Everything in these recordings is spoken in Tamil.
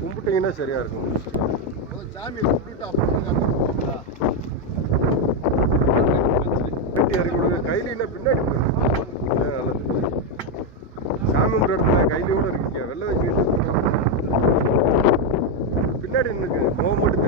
கும்பிட்டீங்கன்னா சரியா இருக்கும். கட்டி இறக்கி கையில இல்ல பின்னாடி நல்லது. சாமி கும்பிட்ற இடத்துல கையிலோட இருக்கீங்க. வெள்ளை வச்சுக்கிட்டு பின்னாடி நின்னுக்கு முகம் மட்டும்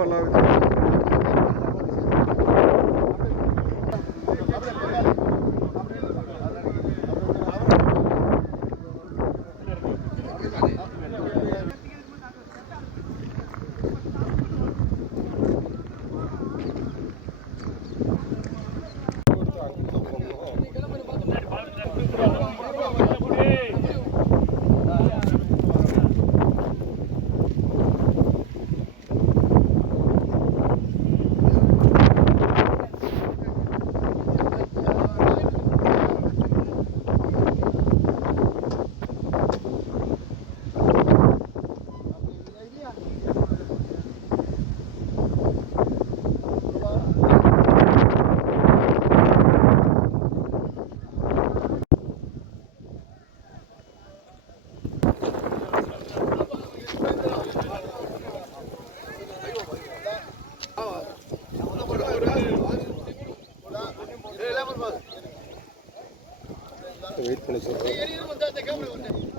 அப்படியே வெயிட் பண்ணி சொல்கிறேன்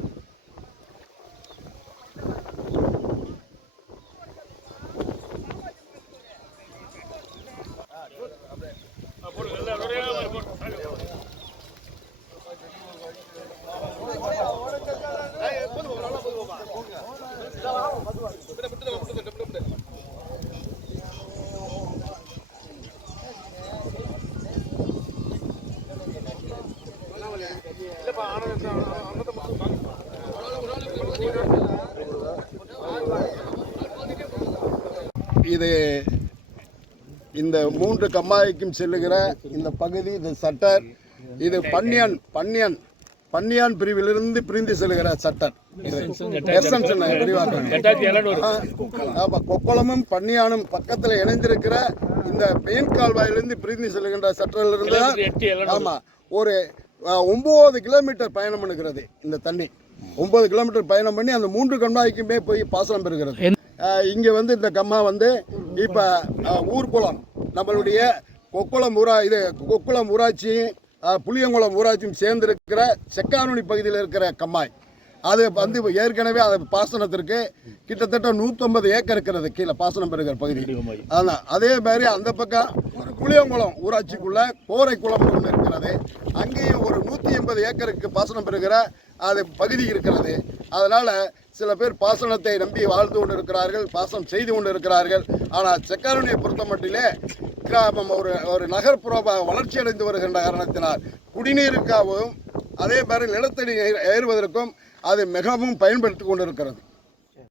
இது இந்த மூன்று கம்மாய்க்கும் செல்லுகிற இந்த பகுதி இந்த சட்டர். இது பன்னியன் பன்னியன் பன்னியான் பிரிவிலிருந்து பிரிந்து செல்லுகிற சட்டர். கொக்குளமும் பன்னியானும் பக்கத்தில் இணைந்திருக்கிற இந்த பெயின் கால்வாயிலிருந்து பிரிந்து செல்லுகின்ற சட்டரில் இருந்து ஆமா ஒரு ஆ, ஒன்பது கிலோமீட்டர் பயணம் பண்ணுகிறது இந்த தண்ணி. ஒன்பது கிலோமீட்டர் பயணம் பண்ணி அந்த மூன்று கண்மாய்க்குமே போய் பாசனம் பெறுகிறது. இங்க வந்து இந்த கம்மா வந்து இப்ப ஊர்குளம் நம்மளுடைய கொக்குளம் ஊரா இது கொக்குளம் ஊராட்சி புளியங்குளம் ஊராட்சியும் சேர்ந்திருக்கிற செக்கானூனி பகுதியில் இருக்கிற கம்மாய். அது வந்து ஏற்கனவே அது பாசனத்திற்கு கிட்டத்தட்ட நூற்றம்பது ஏக்கர் இருக்கிறது கீழே பாசனம் பெறுகிற பகுதி. அதான் அதே மாதிரி அந்த பக்கம் புளியங்குளம் ஊராட்சிக்குள்ள கோரைக்குளம் ஒன்று இருக்கிறது. அங்கேயும் ஒரு நூற்றி எண்பது ஏக்கருக்கு பாசனம் பெறுகிற அது பகுதி இருக்கிறது. அதனால் சில பேர் பாசனத்தை நம்பி வாழ்ந்து கொண்டு இருக்கிறார்கள் பாசனம் செய்து கொண்டு இருக்கிறார்கள் ஆனால் செக்காரணியை பொறுத்த மட்டிலே கிராமம் ஒரு ஒரு நகர்ப்புற வளர்ச்சி அடைந்து வருகின்ற காரணத்தினால் குடிநீருக்காகவும் அதே மாதிரி நிலத்தடி ஏறுவதற்கும் அது மிகவும் பயன்படுத்தி கொண்டு இருக்கிறது